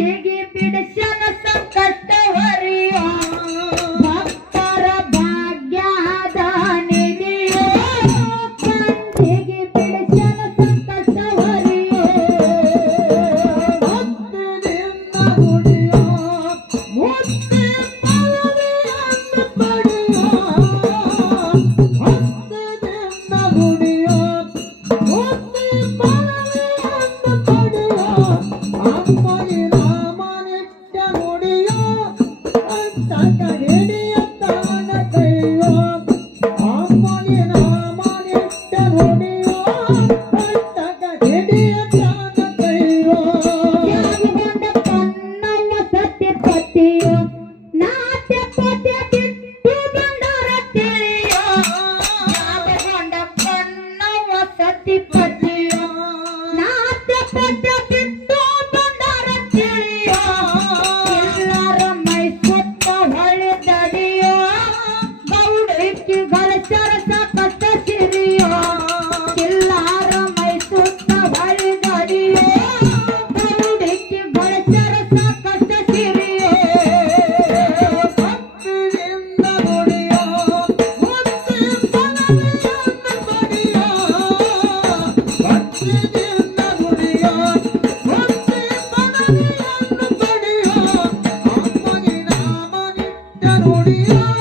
ಹೇಗೆ करोड़िया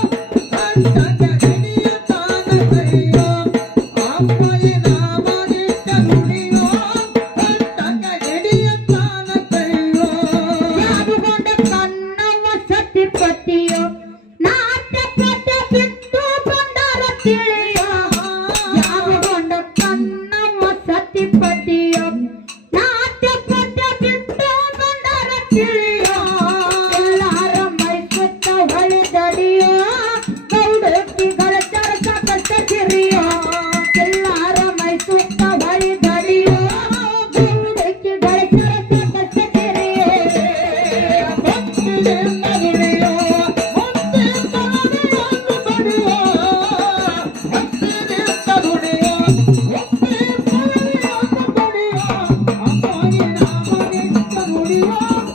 Woo!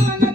Come on,